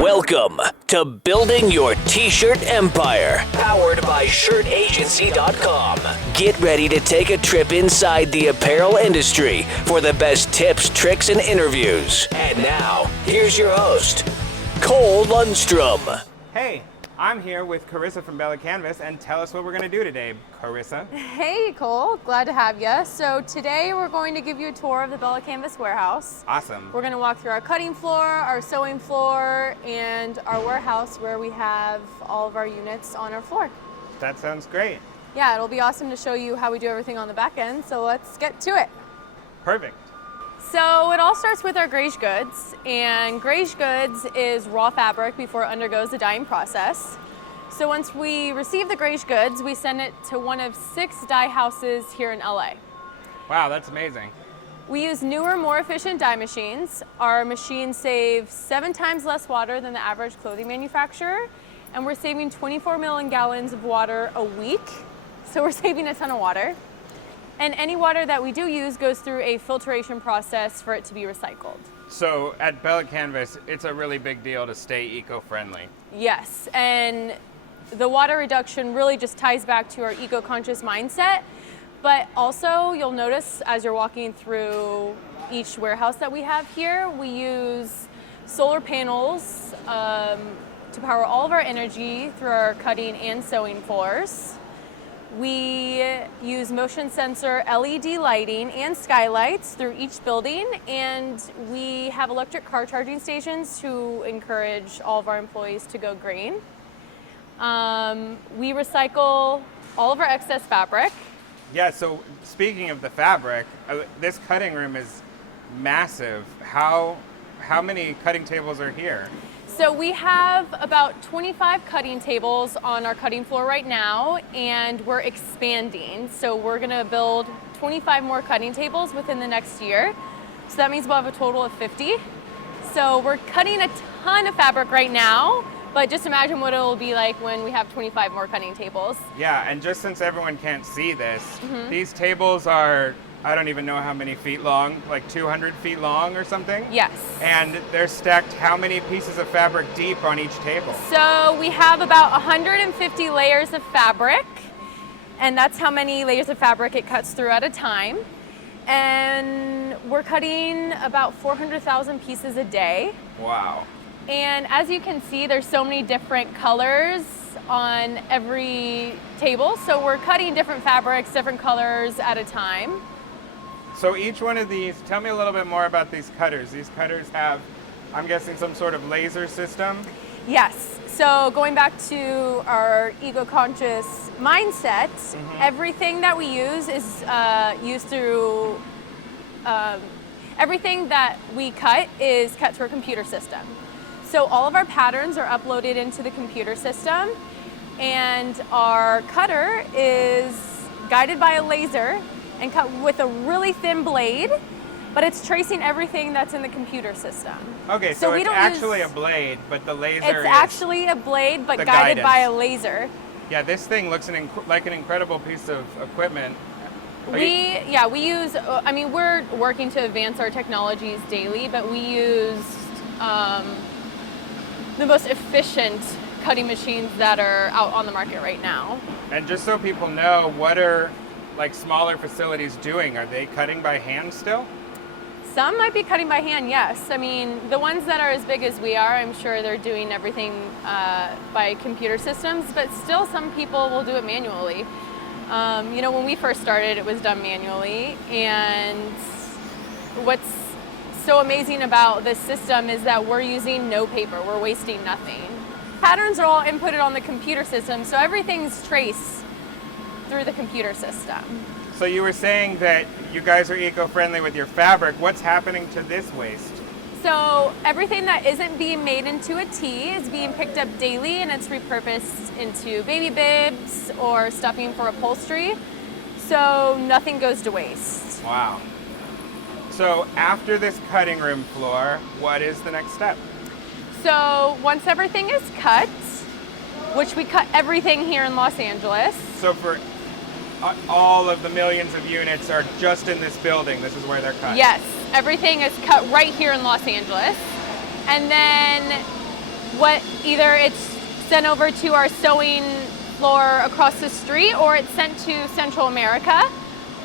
Welcome to Building Your T-Shirt Empire, powered by shirtagency.com. Get ready to take a trip inside the apparel industry for the best tips, tricks, and interviews. And now, here's your host, Cole Lundstrom. Hey, I'm here with Carissa from Bella Canvas, and tell us what we're going to do today, Carissa. Hey Cole, glad to have you. So today we're going to give you a tour of the Bella Canvas warehouse. Awesome. We're going to walk through our cutting floor, our sewing floor, and our warehouse where we have all of our units on our floor. That sounds great. Yeah, it'll be awesome to show you how we do everything on the back end, so let's get to it. Perfect. So it all starts with our greige goods, and greige goods is raw fabric before it undergoes the dyeing process. So once we receive the greige goods, we send it to one of 6 dye houses here in LA. Wow, that's amazing. We use newer, more efficient dye machines. Our machines save 7 times less water than the average clothing manufacturer, and we're saving 24 million gallons of water a week, so we're saving a ton of water. And any water that we do use goes through a filtration process for it to be recycled. So at Bella Canvas, it's a really big deal to stay eco-friendly. Yes, and the water reduction really just ties back to our eco-conscious mindset. But also, you'll notice as you're walking through each warehouse that we have here, we use solar panels to power all of our energy through our cutting and sewing floors. We use motion sensor LED lighting and skylights through each building, and we have electric car charging stations to encourage all of our employees to go green. We recycle all of our excess fabric. Yeah, so speaking of the fabric, this cutting room is massive. How many cutting tables are here? So we have about 25 cutting tables on our cutting floor right now, and we're expanding. So we're gonna build 25 more cutting tables within the next year. So that means we'll have a total of 50. So we're cutting a ton of fabric right now, but just imagine what it'll be like when we have 25 more cutting tables. Yeah, and just since everyone can't see this, these tables are, I don't even know how many feet long, like 200 feet long or something? Yes. And they're stacked how many pieces of fabric deep on each table? So we have about 150 layers of fabric, and that's how many layers of fabric it cuts through at a time. And we're cutting about 400,000 pieces a day. Wow. And as you can see, there's so many different colors on every table. So we're cutting different fabrics, different colors at a time. So each one of these, tell me a little bit more about these cutters. These cutters have, I'm guessing, some sort of laser system? Yes. So going back to our eco-conscious mindset, everything that we use is used through, everything that we cut is cut through a computer system. So all of our patterns are uploaded into the computer system, and our cutter is guided by a laser and cut with a really thin blade, but it's tracing everything that's in the computer system. Okay, so it's actually a blade, but the laser is... It's actually a blade, but guided by a laser. Yeah, this thing looks like an incredible piece of equipment. We use, I mean, we're working to advance our technologies daily, but we use the most efficient cutting machines that are out on the market right now. And just so people know, what are like smaller facilities doing? Are they cutting by hand still? Some might be cutting by hand, yes. I mean, the ones that are as big as we are, I'm sure they're doing everything by computer systems, but still some people will do it manually. You know, when we first started, it was done manually, and what's so amazing about this system is that we're using no paper, we're wasting nothing. Patterns are all inputted on the computer system, so everything's traced through the computer system. So you were saying that you guys are eco-friendly with your fabric. What's happening to this waste? So everything that isn't being made into a tee is being picked up daily, and it's repurposed into baby bibs or stuffing for upholstery. So nothing goes to waste. Wow. So after this cutting room floor, what is the next step? So once everything is cut, which we cut everything here in Los Angeles. So for all of the millions of units are just in this building, this is where they're cut? Yes, everything is cut right here in Los Angeles. And then what either it's sent over to our sewing floor across the street, or it's sent to Central America,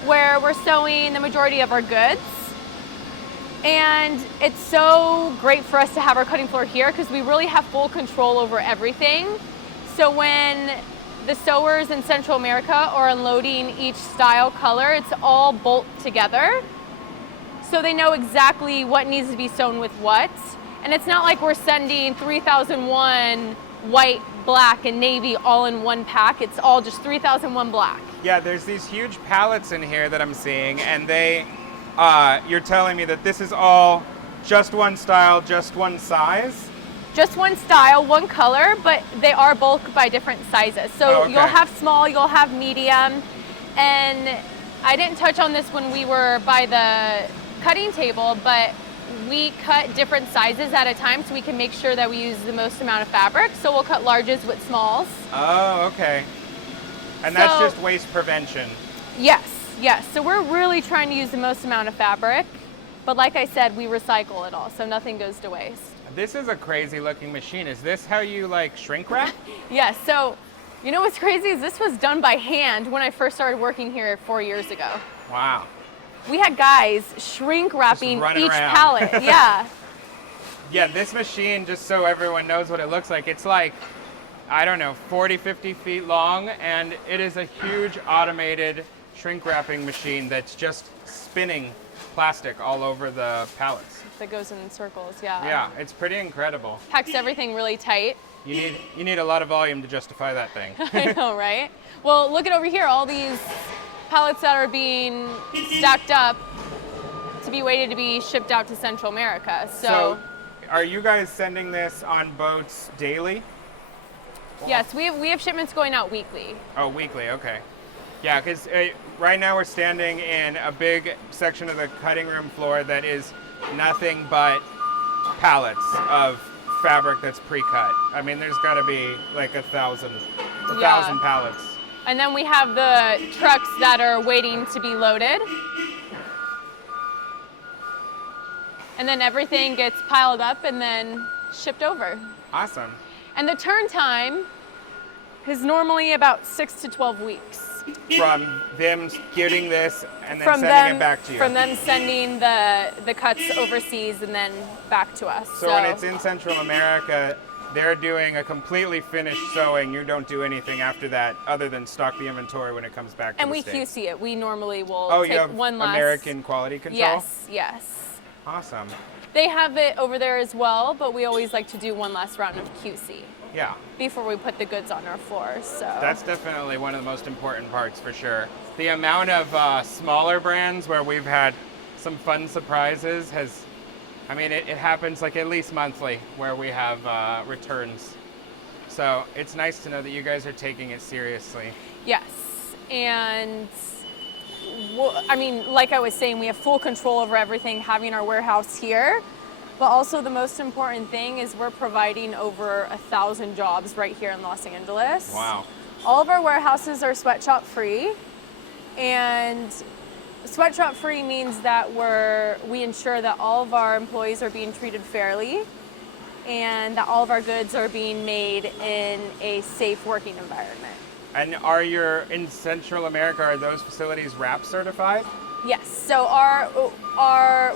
where we're sewing the majority of our goods. And it's so great for us to have our cutting floor here because we really have full control over everything. So when the sewers in Central America are unloading each style color, it's all bolt together. So they know exactly what needs to be sewn with what. And it's not like we're sending 3001 white, black, and navy all in one pack. It's all just 3001 black. Yeah, there's these huge pallets in here that I'm seeing, and you're telling me that this is all just one style, just one size? Just one style, one color, but they are bulk by different sizes. So You'll have small, you'll have medium, and I didn't touch on this when we were by the cutting table, but we cut different sizes at a time so we can make sure that we use the most amount of fabric. So we'll cut larges with smalls. Oh, okay. And that's just waste prevention. Yes. So we're really trying to use the most amount of fabric, but like I said, we recycle it all, so nothing goes to waste. This is a crazy looking machine. Is this how you like shrink wrap? Yes, so you know what's crazy is this was done by hand when I first started working here 4 years ago. Wow. We had guys shrink wrapping each around. pallet, yeah. Yeah, this machine, just so everyone knows what it looks like, it's like, I don't know, 40, 50 feet long, and it is a huge automated shrink wrapping machine that's just spinning plastic all over the pallets. That goes in circles, yeah. Yeah, it's pretty incredible. Packs everything really tight. You need a lot of volume to justify that thing. I know, right? Well, look at over here, all these pallets that are being stacked up to be waited to be shipped out to Central America. So are you guys sending this on boats daily? Yes, we have shipments going out weekly. Oh, weekly, okay. Yeah, because right now we're standing in a big section of the cutting room floor that is nothing but pallets of fabric that's pre-cut. I mean, there's got to be like a thousand pallets. And then we have the trucks that are waiting to be loaded. And then everything gets piled up and then shipped over. Awesome. And the turn time is normally about 6 to 12 weeks. From them getting this and then sending it back to you. From them sending the cuts overseas and then back to us. So when it's in Central America, they're doing a completely finished sewing. You don't do anything after that other than stock the inventory when it comes back to and the we States. QC it. We normally will you take have one last American quality control? Yes. Awesome. They have it over there as well, but we always like to do one last round of QC. Yeah. Before we put the goods on our floor, so. That's definitely one of the most important parts for sure. The amount of smaller brands where we've had some fun surprises it happens like at least monthly where we have returns. So it's nice to know that you guys are taking it seriously. Yes, and like I was saying, we have full control over everything, having our warehouse here. But also the most important thing is we're providing over 1,000 jobs right here in Los Angeles. Wow. All of our warehouses are sweatshop free, and sweatshop free means that we ensure that all of our employees are being treated fairly and that all of our goods are being made in a safe working environment. And in Central America, are those facilities RAP certified? Yes, so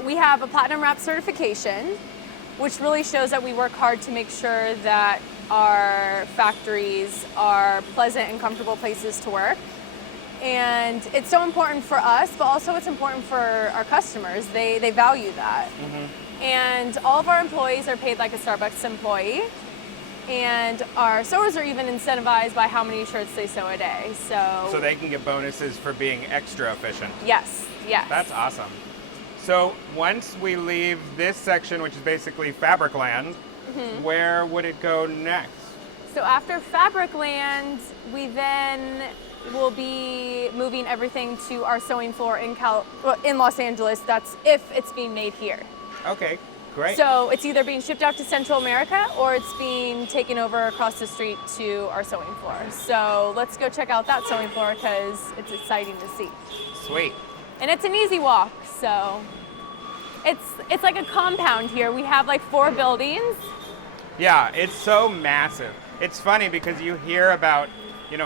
we have a Platinum Wrap certification, which really shows that we work hard to make sure that our factories are pleasant and comfortable places to work. And it's so important for us, but also it's important for our customers. They value that. Mm-hmm. And all of our employees are paid like a Starbucks employee. And our sewers are even incentivized by how many shirts they sew a day. So they can get bonuses for being extra efficient. Yes. That's awesome. So once we leave this section, which is basically Fabric Land, mm-hmm. where would it go next? So after Fabric Land, we then will be moving everything to our sewing floor in Los Angeles. That's if it's being made here. Okay, great. So it's either being shipped out to Central America or it's being taken over across the street to our sewing floor. So let's go check out that sewing floor because it's exciting to see. Sweet. And it's an easy walk, so it's like a compound here. We have like 4 buildings, Yeah, it's so massive. It's funny because you hear about,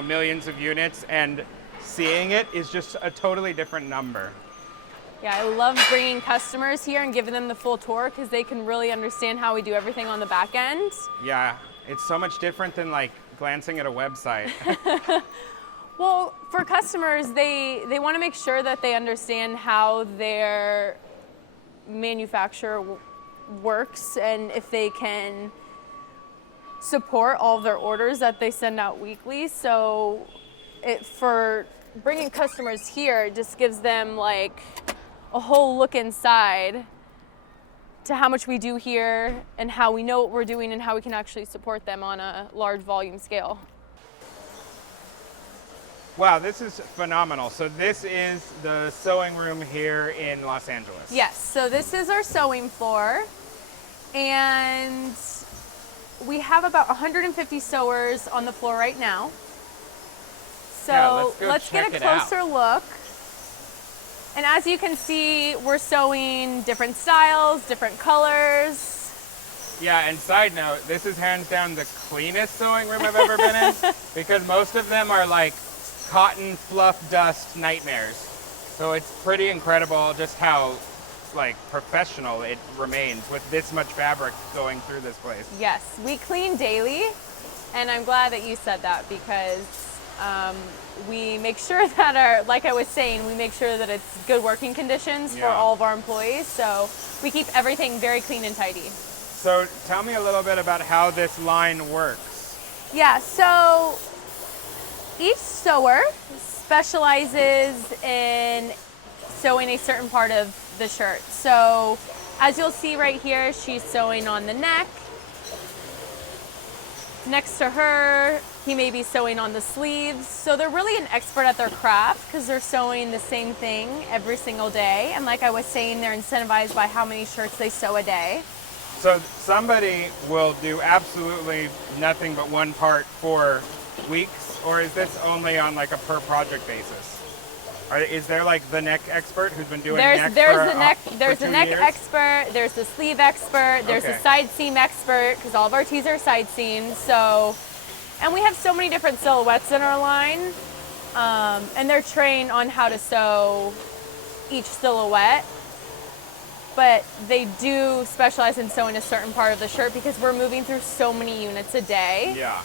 millions of units, and seeing it is just a totally different number. Yeah, I love bringing customers here and giving them the full tour because they can really understand how we do everything on the back end. Yeah, it's so much different than like glancing at a website. Well, for customers, they want to make sure that they understand how their manufacturer works and if they can support all of their orders that they send out weekly. So for bringing customers here, it just gives them like a whole look inside to how much we do here and how we know what we're doing and how we can actually support them on a large volume scale. Wow, this is phenomenal. So this is the sewing room here in Los Angeles. Yes, so this is our sewing floor, and we have about 150 sewers on the floor right now. So yeah, let's get a closer look. And as you can see, we're sewing different styles, different colors. Yeah, and side note, this is hands down the cleanest sewing room I've ever been in, because most of them are like cotton fluff dust nightmares. So it's pretty incredible just how like professional it remains with this much fabric going through this place. Yes, we clean daily, and I'm glad that you said that because we make sure that like I was saying, we make sure that it's good working conditions for all of our employees. So we keep everything very clean and tidy. So tell me a little bit about how this line works. Yeah, so each sewer specializes in sewing a certain part of the shirt. So as you'll see right here, she's sewing on the neck. Next to her, he may be sewing on the sleeves. So they're really an expert at their craft because they're sewing the same thing every single day. And like I was saying, they're incentivized by how many shirts they sew a day. So somebody will do absolutely nothing but one part for weeks, or is this only on like a per project basis? Is there like the neck expert who's been doing there's neck there's the neck expert, there's the sleeve expert, there's the side seam expert because all of our tees are side seamed. So, and we have so many different silhouettes in our line, and they're trained on how to sew each silhouette. But they do specialize in sewing a certain part of the shirt because we're moving through so many units a day. Yeah,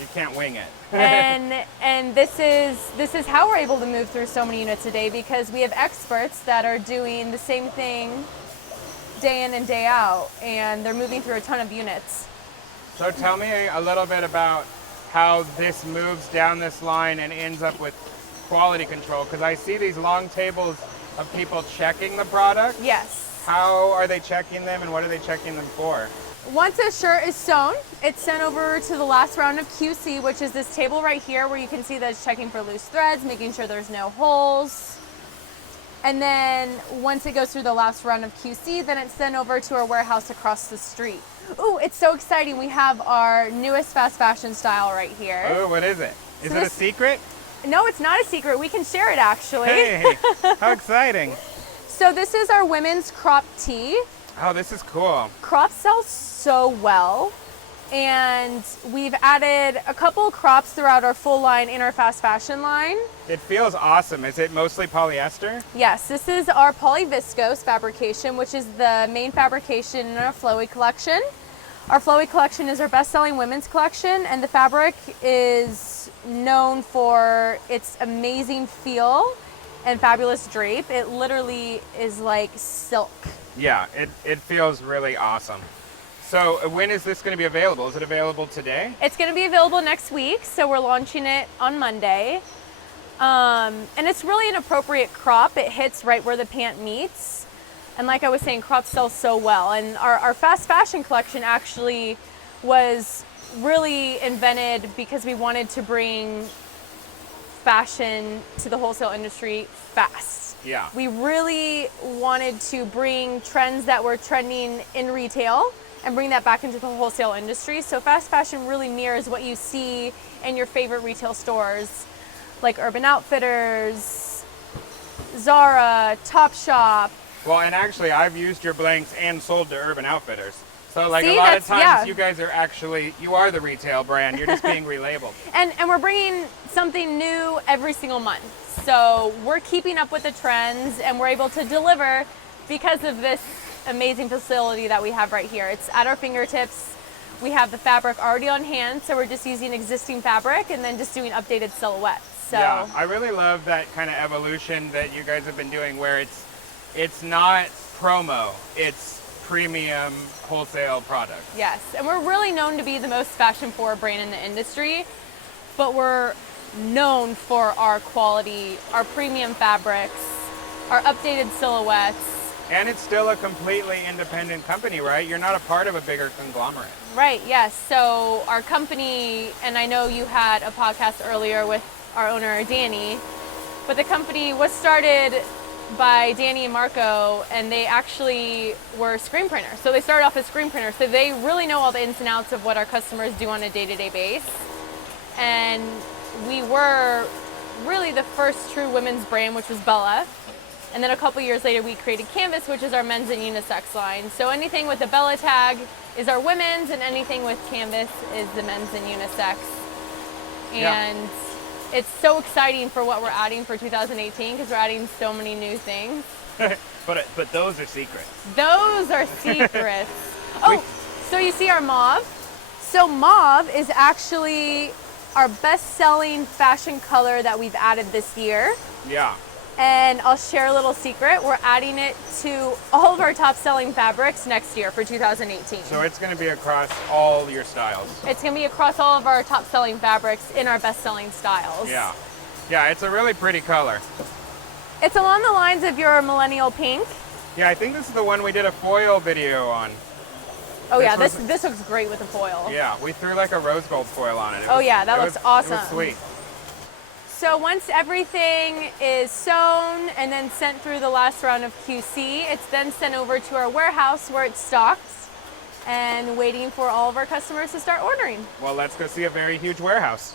you can't wing it. and this is how we're able to move through so many units a day because we have experts that are doing the same thing day in and day out, and they're moving through a ton of units. So tell me a little bit about how this moves down this line and ends up with quality control, because I see these long tables of people checking the product. Yes. How are they checking them, and what are they checking them for? Once a shirt is sewn, it's sent over to the last round of QC, which is this table right here where you can see that it's checking for loose threads, making sure there's no holes. And then once it goes through the last round of QC, then it's sent over to our warehouse across the street. Ooh, it's so exciting. We have our newest fast fashion style right here. Oh, what is it? Is it a secret? No, it's not a secret. We can share it actually. Hey, how exciting. So this is our women's crop tee. Oh, this is cool. Crops sell so well, and we've added a couple crops throughout our full line in our fast fashion line. It feels awesome. Is it mostly polyester? Yes, this is our polyviscose fabrication, which is the main fabrication in our Flowy collection. Our Flowy collection is our best-selling women's collection, and the fabric is known for its amazing feel and fabulous drape. It literally is like silk. Yeah, it feels really awesome. So when is this going to be available? Is it available today? It's going to be available next week, so we're launching it on Monday. And it's really an appropriate crop. It hits right where the pant meets. And like I was saying, crops sell so well. And our fast fashion collection actually was really invented because we wanted to bring fashion to the wholesale industry fast. Yeah. We really wanted to bring trends that were trending in retail and bring that back into the wholesale industry. So fast fashion really mirrors what you see in your favorite retail stores like Urban Outfitters, Zara, Topshop. Well, and actually I've used your blanks and sold to Urban Outfitters. So like See, a lot of that's- times yeah. you guys are actually, you are the retail brand. You're just being relabeled. And we're bringing something new every single month. So we're keeping up with the trends and we're able to deliver because of this amazing facility that we have right here. It's at our fingertips. We have the fabric already on hand, so we're just using existing fabric and then just doing updated silhouettes. So Yeah, I really love that kind of evolution that you guys have been doing where it's not promo, it's premium wholesale product. yes, and we're really known to be the most fashion forward brand in the industry, but we're known for our quality, our premium fabrics, our updated silhouettes. And it's still a completely independent company, right? You're not a part of a bigger conglomerate. Right, yes. So our company, and I know you had a podcast earlier with our owner, Danny, but the company was started by Danny and Marco, and they actually were screen printers. So they started off as screen printers, so they really know all the ins and outs of what our customers do on a day-to-day base. And we were really the first true women's brand, which was Bella. And then a couple years later, we created Canvas, which is our men's and unisex line. So anything with the Bella tag is our women's, and anything with Canvas is the men's and unisex. And it's so exciting for what we're adding for 2018 because we're adding so many new things. But those are secrets. Those are secrets. Oh, so you see our mauve? So mauve is actually our best-selling fashion color that we've added this year. Yeah. And I'll share a little secret. We're adding it to all of our top-selling fabrics next year for 2018. So it's going to be across all your styles. It's going to be across all of our top-selling fabrics in our best-selling styles. Yeah. Yeah, it's a really pretty color. It's along the lines of your millennial pink. Yeah, I think this is the one we did a foil video on. Oh yeah, was- this looks great with the foil. Yeah, we threw like a rose gold foil on it. Oh, yeah, that it looks was- awesome. It was sweet. So once everything is sewn and then sent through the last round of QC, it's then sent over to our warehouse where it's stocked and waiting for all of our customers to start ordering. Well, let's go see a very huge warehouse.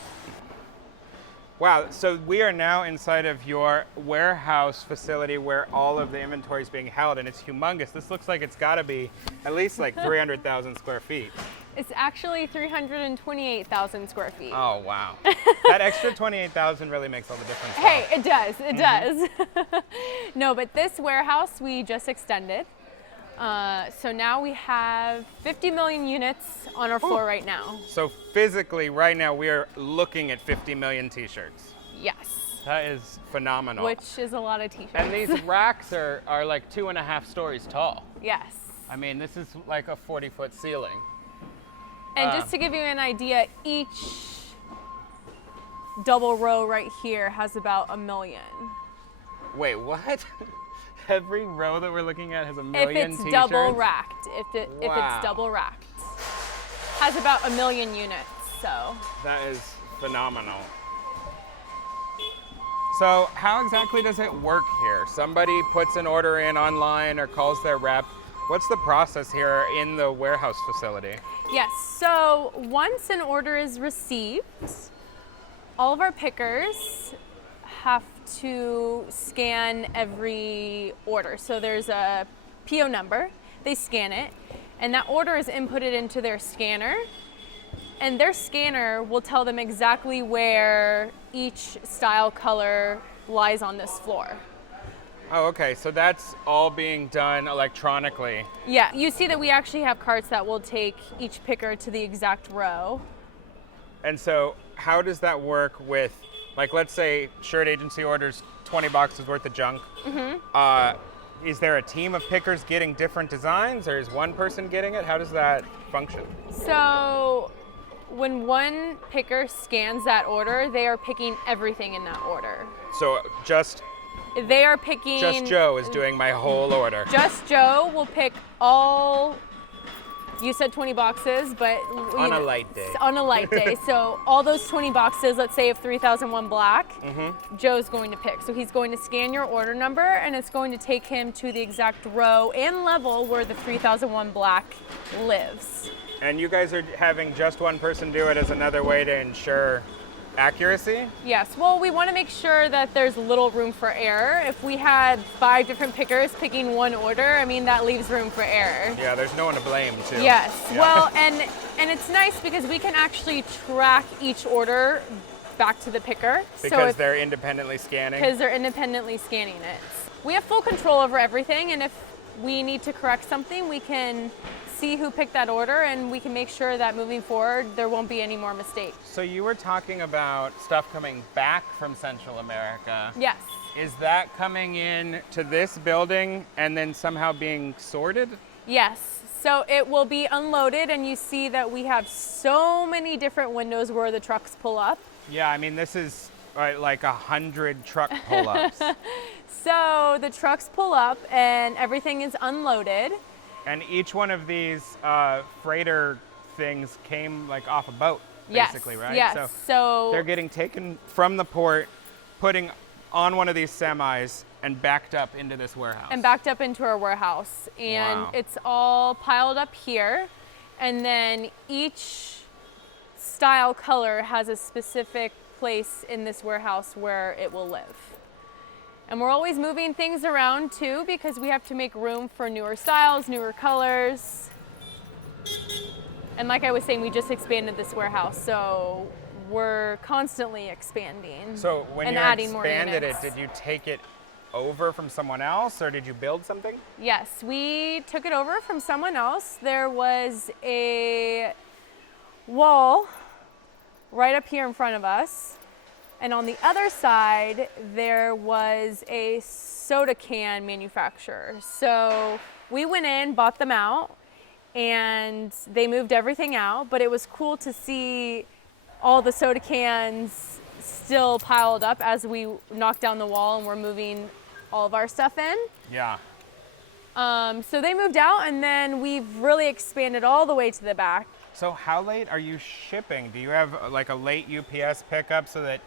Wow, so we are now inside of your warehouse facility where all of the inventory is being held, and it's humongous. This looks like it's got to be at least like 300,000 square feet. It's actually 328,000 square feet. Oh, wow. That extra 28,000 really makes all the difference. Hey, it does, it does. No, but this warehouse we just extended. So now we have 50 million units on our floor right now. So physically, right now, we are looking at 50 million t-shirts. Yes. That is phenomenal. Which is a lot of t-shirts. And these racks are like 2.5 stories tall. Yes. I mean, this is like a 40-foot ceiling. And just to give you an idea, each double row right here has about 1 million. Wait, what? Every row that we're looking at has 1 million If it's t-shirts? double racked, if Wow. it's double racked, has about 1 million units. So That is phenomenal. So how exactly does it work here? Somebody puts an order in online or calls their rep. What's the process here in the warehouse facility? yes, so once an order is received, all of our pickers have to scan every order. So there's a PO number, they scan it, and that order is inputted into their scanner, and their scanner will tell them exactly where each style color lies on this floor. Oh, okay, so that's all being done electronically. Yeah, you see that we actually have carts that will take each picker to the exact row. And so how does that work with, like, let's say Shirt Agency orders 20 boxes worth of junk. Is there a team of pickers getting different designs, or is one person getting it? How does that function? So when one picker scans that order, they are picking everything in that order. So just They are picking... Joe is doing my whole order. Just Joe will pick all... You said 20 boxes, but... On a light day. On a light day. So all those 20 boxes, let's say of 3001 black, Joe's going to pick. So he's going to scan your order number, and it's going to take him to the exact row and level where the 3001 black lives. And you guys are having just one person do it as another way to ensure accuracy? Yes, well, we want to make sure that there's little room for error. If we had 5 different pickers picking one order, I mean, that leaves room for error. Yeah, there's no one to blame, too. Yes, Yeah. well, and it's nice because we can actually track each order back to the picker. Because they're independently scanning? Because they're independently scanning it. We have full control over everything, and if we need to correct something, we can see who picked that order, and we can make sure that moving forward, there won't be any more mistakes. So you were talking about stuff coming back from Central America. Yes. Is that coming in to this building and then somehow being sorted? Yes. So it will be unloaded, and you see that we have so many different windows where the trucks pull up. Yeah, I mean, this is like 100 truck pull-ups. So the trucks pull up, and everything is unloaded. And each one of these freighter things came like off a boat, basically, right? Yes. So they're getting taken from the port, putting on one of these semis, and backed up into this warehouse. And backed up into our warehouse. And Wow. it's all piled up here. And then each style color has a specific place in this warehouse where it will live. And we're always moving things around too, because we have to make room for newer styles, newer colors. And like I was saying, we just expanded this warehouse, so we're constantly expanding. So when and you adding more expanded it, units. did you take it over from someone else, or did you build something? Yes, we took it over from someone else. There was a wall right up here in front of us. And on the other side, there was a soda can manufacturer. So we went in, bought them out, and they moved everything out. But it was cool to see all the soda cans still piled up as we knocked down the wall and we're moving all of our stuff in. Yeah. So they moved out, and then we've really expanded all the way to the back. So how late are you shipping? Do you have like a late UPS pickup so that,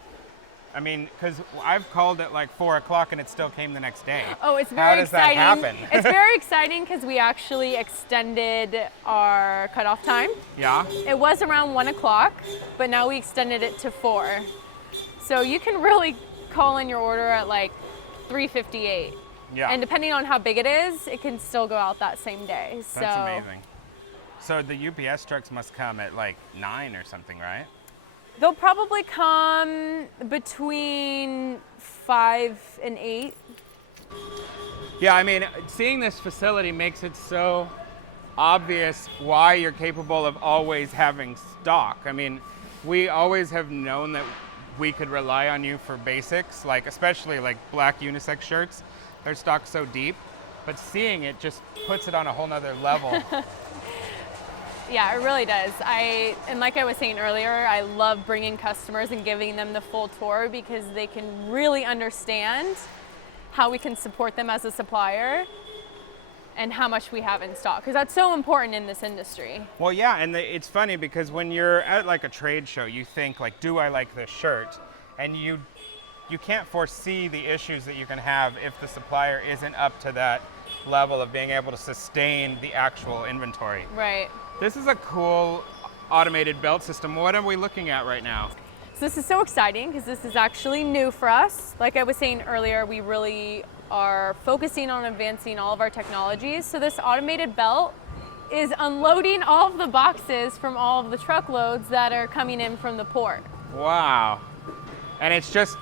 I mean, because I've called at like 4 o'clock and it still came the next day. Oh, it's How very does that exciting. happen? It's very exciting because we actually extended our cutoff time. Yeah? It was around 1 o'clock, but now we extended it to 4. So you can really call in your order at like 3:58. Yeah. And depending on how big it is, it can still go out that same day. That's amazing. So the UPS trucks must come at like 9 or something, right? They'll probably come between 5 and 8. Yeah, I mean, seeing this facility makes it so obvious why you're capable of always having stock. I mean, we always have known that we could rely on you for basics, like especially like black unisex shirts. They're stocked so deep, but seeing it just puts it on a whole nother level. Yeah, it really does. And like I was saying earlier, I love bringing customers and giving them the full tour because they can really understand how we can support them as a supplier and how much we have in stock, because that's so important in this industry. Well, yeah, and it's funny because when you're at like a trade show, you think like, do I like this shirt? And you can't foresee the issues that you can have if the supplier isn't up to that level of being able to sustain the actual inventory. Right. This is a cool automated belt system. What are we looking at right now? So this is so exciting because this is actually new for us. Like I was saying earlier, we really are focusing on advancing all of our technologies. So this automated belt is unloading all of the boxes from all of the truckloads that are coming in from the port. Wow. And it just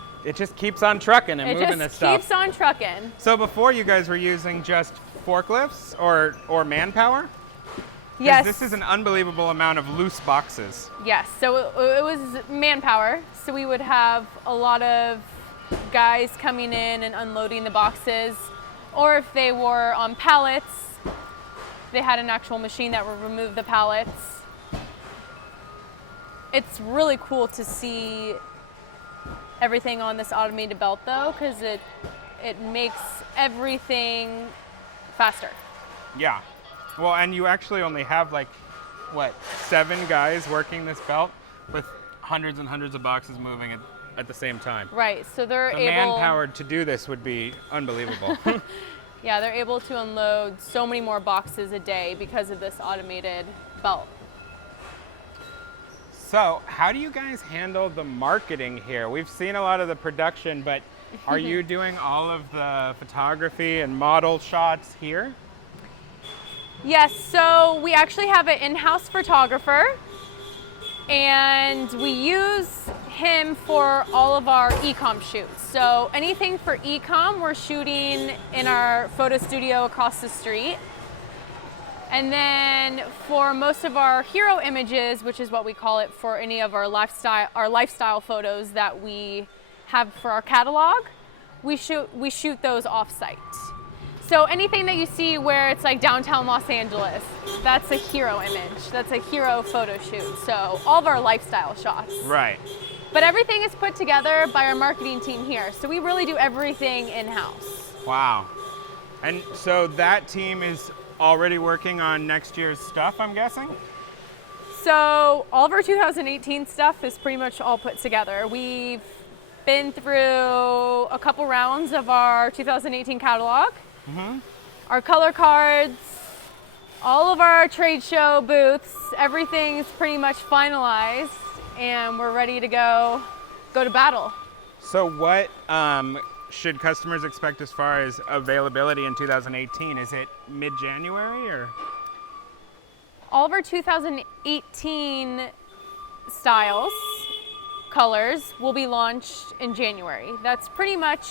keeps on trucking and moving this stuff. It just keeps on trucking. So before you guys were using just forklifts or manpower? 'Cause Yes. this is an unbelievable amount of loose boxes. Yes, so it was manpower. So we would have a lot of guys coming in and unloading the boxes. Or if they were on pallets, they had an actual machine that would remove the pallets. It's really cool to see everything on this automated belt though, because it makes everything faster. Yeah. Well, and you actually only have like, what, 7 guys working this belt with hundreds and hundreds of boxes moving at the same time. Right, so they're The able... manpower to do this would be unbelievable. Yeah, they're able to unload so many more boxes a day because of this automated belt. So how do you guys handle the marketing here? We've seen a lot of the production, but are you doing all of the photography and model shots here? Yes, so we actually have an in-house photographer, and we use him for all of our e-com shoots. So anything for e-com, we're shooting in our photo studio across the street. And then for most of our hero images, which is what we call it for any of our lifestyle photos that we have for our catalog, we shoot those off-site. So anything that you see where it's like downtown Los Angeles, that's a hero image. That's a hero photo shoot. So all of our lifestyle shots. Right. But everything is put together by our marketing team here. So we really do everything in-house. Wow. And so that team is already working on next year's stuff, I'm guessing? So all of our 2018 stuff is pretty much all put together. We've been through a couple rounds of our 2018 catalog. Mm-hmm. Our color cards, all of our trade show booths, everything's pretty much finalized, and we're ready to go to battle. So what should customers expect as far as availability in 2018? Is it mid-January or? All of our 2018 styles, colors, will be launched in January. That's pretty much.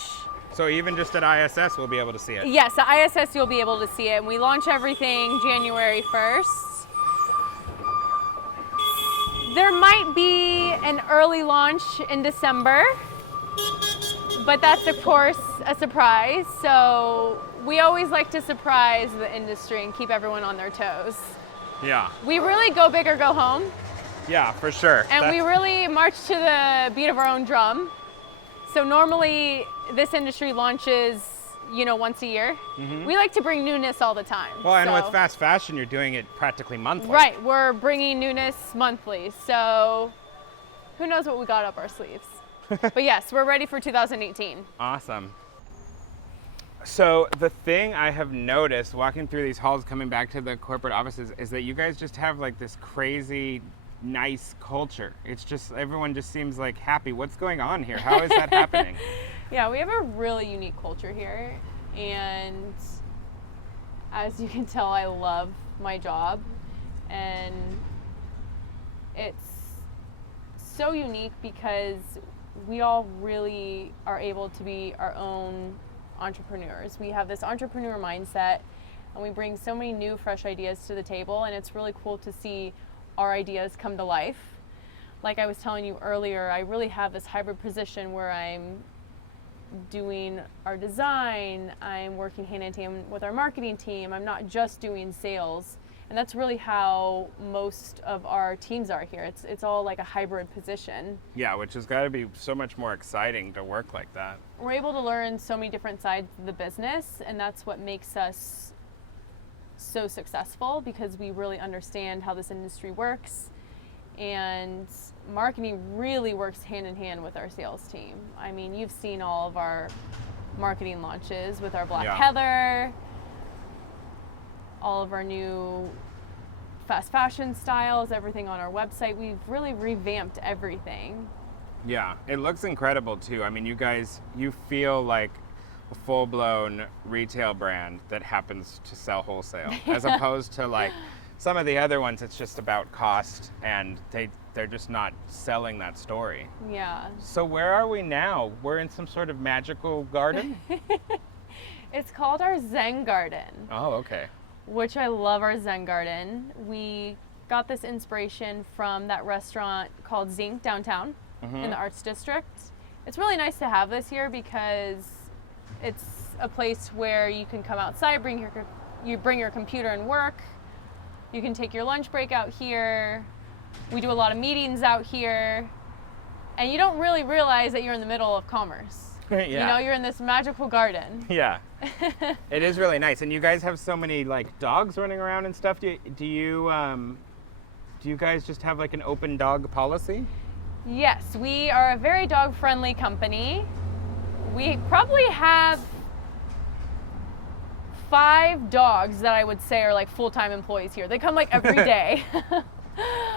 So even just at ISS, we'll be able to see it? Yes, at ISS you'll be able to see it. And we launch everything January 1st. There might be an early launch in December, but that's of course a surprise. So we always like to surprise the industry and keep everyone on their toes. Yeah. We really go big or go home. Yeah, for sure. And we really march to the beat of our own drum. So normally this industry launches, once a year. Mm-hmm. We like to bring newness all the time. Well, and with fast fashion, you're doing it practically monthly. Right, we're bringing newness monthly. So who knows what we got up our sleeves. But yes, we're ready for 2018. Awesome. So the thing I have noticed walking through these halls coming back to the corporate offices is that you guys just have like this crazy nice culture. It's just everyone just seems like happy. What's going on here? How is that happening? Yeah, we have a really unique culture here, and as you can tell, I love my job, and it's so unique because we all really are able to be our own entrepreneurs. We have this entrepreneur mindset, and we bring so many new, fresh ideas to the table, and it's really cool to see our ideas come to life. Like I was telling you earlier, I really have this hybrid position where I'm doing our design, I'm working hand in hand with our marketing team, I'm not just doing sales. And that's really how most of our teams are here. It's all like a hybrid position. Yeah, which has got to be so much more exciting to work like that. We're able to learn so many different sides of the business, and that's what makes us so successful, because we really understand how this industry works, and marketing really works hand in hand with our sales team. I mean, you've seen all of our marketing launches with our Black Heather, all of our new fast fashion styles, everything on our website. We've really revamped everything. Yeah, it looks incredible too. I mean, you feel like a full-blown retail brand that happens to sell wholesale, as opposed to like some of the other ones. It's just about cost, and they're just not selling that story. Yeah. So where are we now? We're in some sort of magical garden? It's called our Zen Garden. Oh, okay. Which I love our Zen Garden. We got this inspiration from that restaurant called Zinc downtown in the Arts District. It's really nice to have this here because it's a place where you can come outside, bring your computer and work. You can take your lunch break out here. We do a lot of meetings out here. And you don't really realize that you're in the middle of commerce. Yeah. You're in this magical garden. Yeah. It is really nice. And you guys have so many like dogs running around and stuff. Do you guys just have like an open dog policy? Yes, we are a very dog-friendly company. We probably have 5 dogs that I would say are like full-time employees here. They come like every day.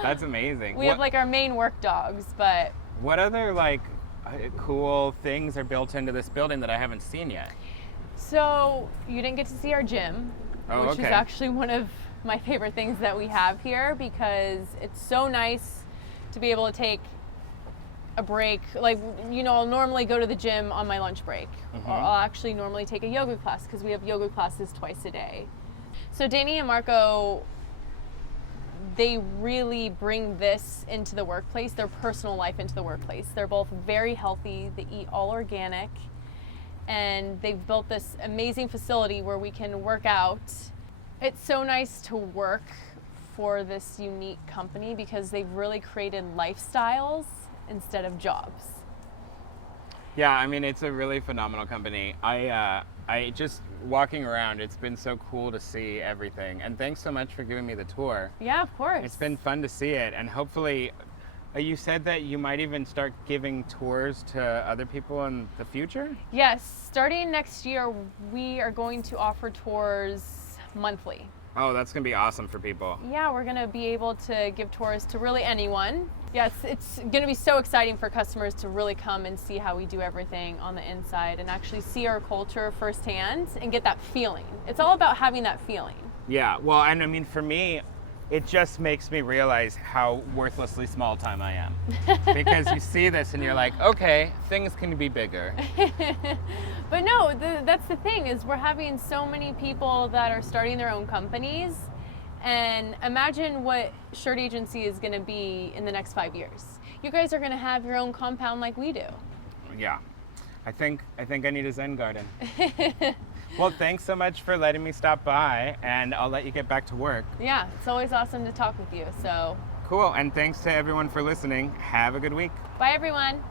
That's amazing. We have like our main work dogs, but what other like cool things are built into this building that I haven't seen yet? so you didn't get to see our gym, Oh, which is okay. actually one of my favorite things that we have here because it's so nice to be able to take a break. Like, I'll normally go to the gym on my lunch break, or I'll actually normally take a yoga class because we have yoga classes twice a day. So Danny and Marco, they really bring this into the workplace, their personal life into the workplace. They're both very healthy, they eat all organic, and they've built this amazing facility where we can work out. It's so nice to work for this unique company because they've really created lifestyles instead of jobs. Yeah, I mean, it's a really phenomenal company. I just walking around, it's been so cool to see everything. And thanks so much for giving me the tour. Yeah, of course. It's been fun to see it, and hopefully, you said that you might even start giving tours to other people in the future? Yes, starting next year, we are going to offer tours monthly. Oh, that's gonna be awesome for people. Yeah, we're gonna be able to give tours to really anyone. Yes, it's gonna be so exciting for customers to really come and see how we do everything on the inside and actually see our culture firsthand and get that feeling. It's all about having that feeling. Yeah, well, and I mean, for me, it just makes me realize how worthlessly small time I am. Because you see this and you're like, okay, things can be bigger. But no, that's the thing is we're having so many people that are starting their own companies, and imagine what Shirt Agency is going to be in the next 5 years. You guys are going to have your own compound like we do. Yeah, I think I need a Zen garden. Well, thanks so much for letting me stop by, and I'll let you get back to work. Yeah, it's always awesome to talk with you. So, Cool, and thanks to everyone for listening. Have a good week. bye everyone.